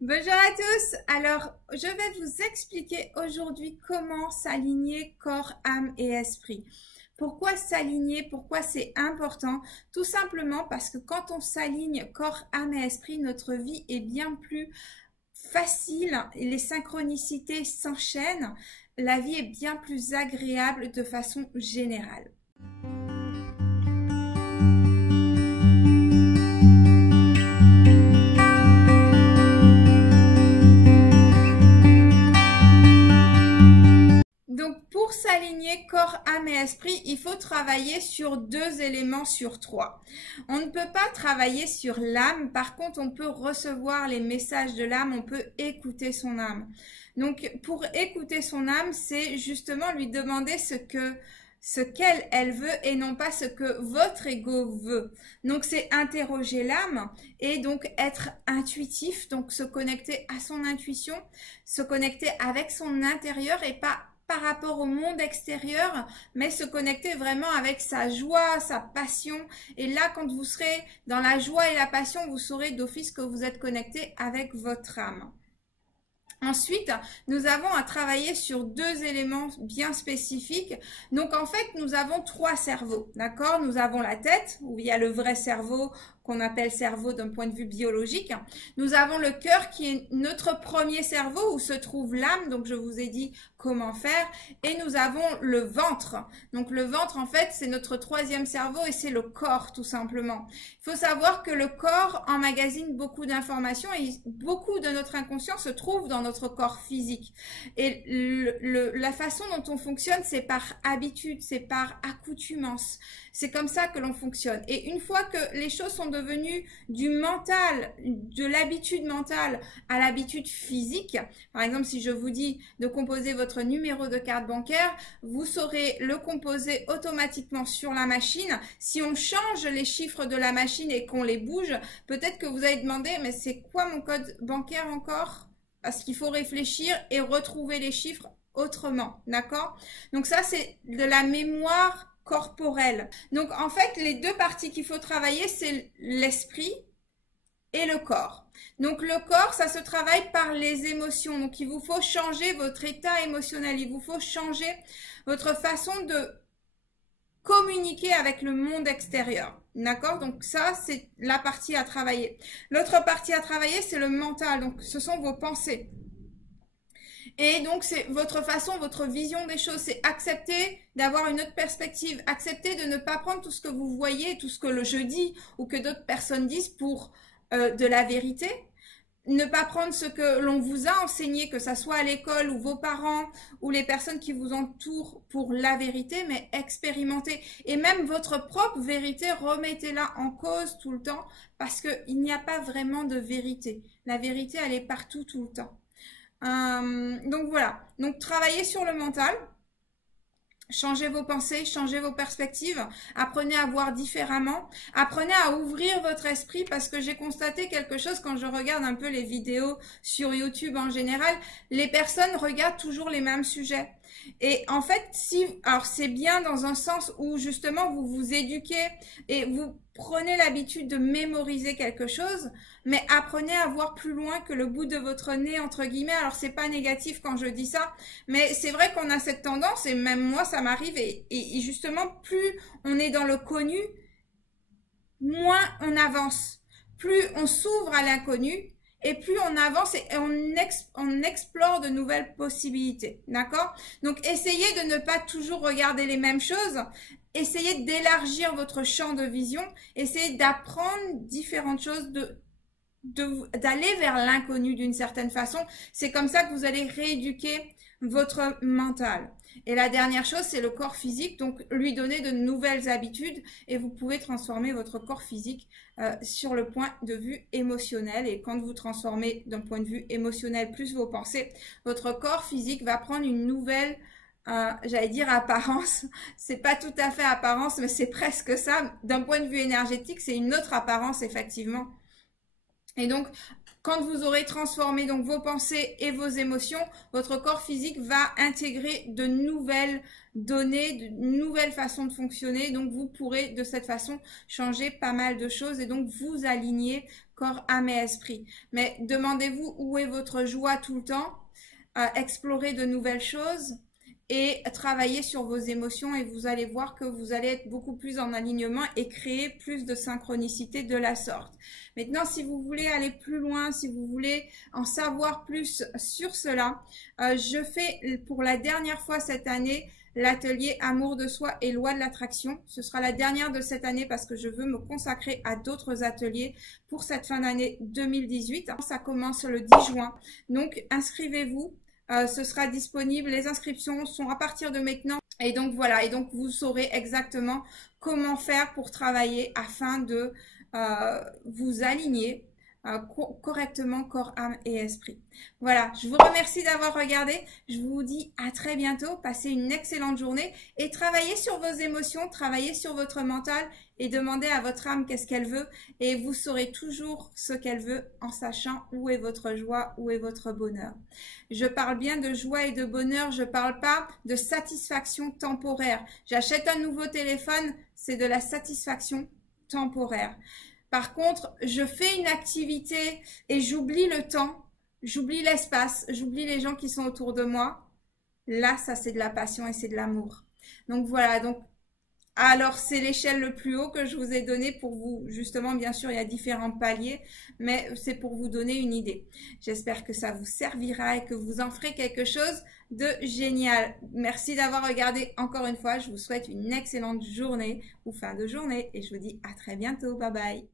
Bonjour à tous. Alors, je vais vous expliquer aujourd'hui comment s'aligner corps, âme et esprit. Pourquoi s'aligner? Pourquoi c'est important? Tout simplement parce que quand on s'aligne corps, âme et esprit, notre vie est bien plus facile. Les synchronicités s'enchaînent. La vie est bien plus agréable de façon générale. Donc, pour s'aligner corps, âme et esprit, il faut travailler sur 2 éléments sur 3. On ne peut pas travailler sur l'âme, par contre, on peut recevoir les messages de l'âme, on peut écouter son âme. Donc, pour écouter son âme, c'est justement lui demander ce qu'elle veut et non pas ce que votre ego veut. Donc, c'est interroger l'âme et donc être intuitif, donc se connecter à son intuition, se connecter avec son intérieur et pas par rapport au monde extérieur, mais se connecter vraiment avec sa joie, sa passion. Et là, quand vous serez dans la joie et la passion, vous saurez d'office que vous êtes connecté avec votre âme. Ensuite, nous avons à travailler sur 2 éléments bien spécifiques. Donc, en fait, nous avons 3 cerveaux, d'accord? Nous avons la tête, où il y a le vrai cerveau, qu'on appelle cerveau d'un point de vue biologique. Nous avons le cœur qui est notre premier cerveau où se trouve l'âme, donc je vous ai dit comment faire. Et nous avons le ventre. Donc le ventre, en fait, c'est notre 3e cerveau et c'est le corps, tout simplement. Il faut savoir que le corps emmagasine beaucoup d'informations et beaucoup de notre inconscient se trouve dans notre corps physique. Et la façon dont on fonctionne, c'est par habitude, c'est par accoutumance. C'est comme ça que l'on fonctionne. Et une fois que les choses sont devenues du mental, de l'habitude mentale à l'habitude physique, par exemple, si je vous dis de composer votre numéro de carte bancaire, vous saurez le composer automatiquement sur la machine. Si on change les chiffres de la machine et qu'on les bouge, peut-être que vous allez demander, mais c'est quoi mon code bancaire encore? Parce qu'il faut réfléchir et retrouver les chiffres autrement, d'accord? Donc ça, c'est de la mémoire corporelle. Donc en fait, les 2 parties qu'il faut travailler, c'est l'esprit et le corps. Donc le corps, ça se travaille par les émotions. Donc il vous faut changer votre état émotionnel, il vous faut changer votre façon de communiquer avec le monde extérieur. D'accord? Donc ça, c'est la partie à travailler. L'autre partie à travailler, c'est le mental. Donc ce sont vos pensées. Et donc, c'est votre façon, votre vision des choses, c'est accepter d'avoir une autre perspective, accepter de ne pas prendre tout ce que vous voyez, tout ce que je dis ou que d'autres personnes disent pour de la vérité. Ne pas prendre ce que l'on vous a enseigné, que ça soit à l'école ou vos parents ou les personnes qui vous entourent pour la vérité, mais expérimenter. Et même votre propre vérité, remettez-la en cause tout le temps parce qu'il n'y a pas vraiment de vérité. La vérité, elle est partout tout le temps. Donc voilà, donc travaillez sur le mental, changez vos pensées, changez vos perspectives, apprenez à voir différemment, apprenez à ouvrir votre esprit parce que j'ai constaté quelque chose quand je regarde un peu les vidéos sur YouTube en général, les personnes regardent toujours les mêmes sujets. Et en fait, alors c'est bien dans un sens où justement vous vous éduquez et vous prenez l'habitude de mémoriser quelque chose, mais apprenez à voir plus loin que le bout de votre nez, entre guillemets. Alors c'est pas négatif quand je dis ça, mais c'est vrai qu'on a cette tendance, et même moi ça m'arrive, et justement plus on est dans le connu, moins on avance. Plus on s'ouvre à l'inconnu, et plus on avance et on explore de nouvelles possibilités, d'accord? Donc, essayez de ne pas toujours regarder les mêmes choses, essayez d'élargir votre champ de vision, essayez d'apprendre différentes choses, d'aller vers l'inconnu d'une certaine façon. C'est comme ça que vous allez rééduquer votre mental. Et la dernière chose, c'est le corps physique, donc lui donner de nouvelles habitudes et vous pouvez transformer votre corps physique sur le point de vue émotionnel. Et quand vous transformez d'un point de vue émotionnel plus vos pensées, votre corps physique va prendre une nouvelle j'allais dire apparence, c'est pas tout à fait apparence, mais c'est presque ça. D'un point de vue énergétique, c'est une autre apparence, effectivement. Et donc, quand vous aurez transformé donc vos pensées et vos émotions, votre corps physique va intégrer de nouvelles données, de nouvelles façons de fonctionner. Donc, vous pourrez de cette façon changer pas mal de choses et donc vous aligner corps, âme et esprit. Mais demandez-vous où est votre joie tout le temps, explorez de nouvelles choses et travaillez sur vos émotions et vous allez voir que vous allez être beaucoup plus en alignement et créer plus de synchronicité de la sorte. Maintenant, si vous voulez aller plus loin, si vous voulez en savoir plus sur cela, je fais pour la dernière fois cette année l'atelier Amour de soi et loi de l'attraction. Ce sera la dernière de cette année parce que je veux me consacrer à d'autres ateliers pour cette fin d'année 2018. Ça commence le 10 juin. Donc, inscrivez-vous. Ce sera disponible. Les inscriptions sont à partir de maintenant. Et donc, voilà. Et donc, vous saurez exactement comment faire pour travailler afin de vous aligner correctement corps, âme et esprit. Voilà, je vous remercie d'avoir regardé. Je vous dis à très bientôt. Passez une excellente journée et travaillez sur vos émotions, travaillez sur votre mental et demandez à votre âme qu'est-ce qu'elle veut et vous saurez toujours ce qu'elle veut en sachant où est votre joie, où est votre bonheur. Je parle bien de joie et de bonheur, je parle pas de satisfaction temporaire. J'achète un nouveau téléphone, c'est de la satisfaction temporaire. Par contre, je fais une activité et j'oublie le temps, j'oublie l'espace, j'oublie les gens qui sont autour de moi. Là, ça, c'est de la passion et c'est de l'amour. Donc, voilà. Donc, alors, c'est l'échelle le plus haut que je vous ai donné pour vous. Justement, bien sûr, il y a différents paliers, mais c'est pour vous donner une idée. J'espère que ça vous servira et que vous en ferez quelque chose de génial. Merci d'avoir regardé encore une fois. Je vous souhaite une excellente journée ou fin de journée et je vous dis à très bientôt. Bye bye.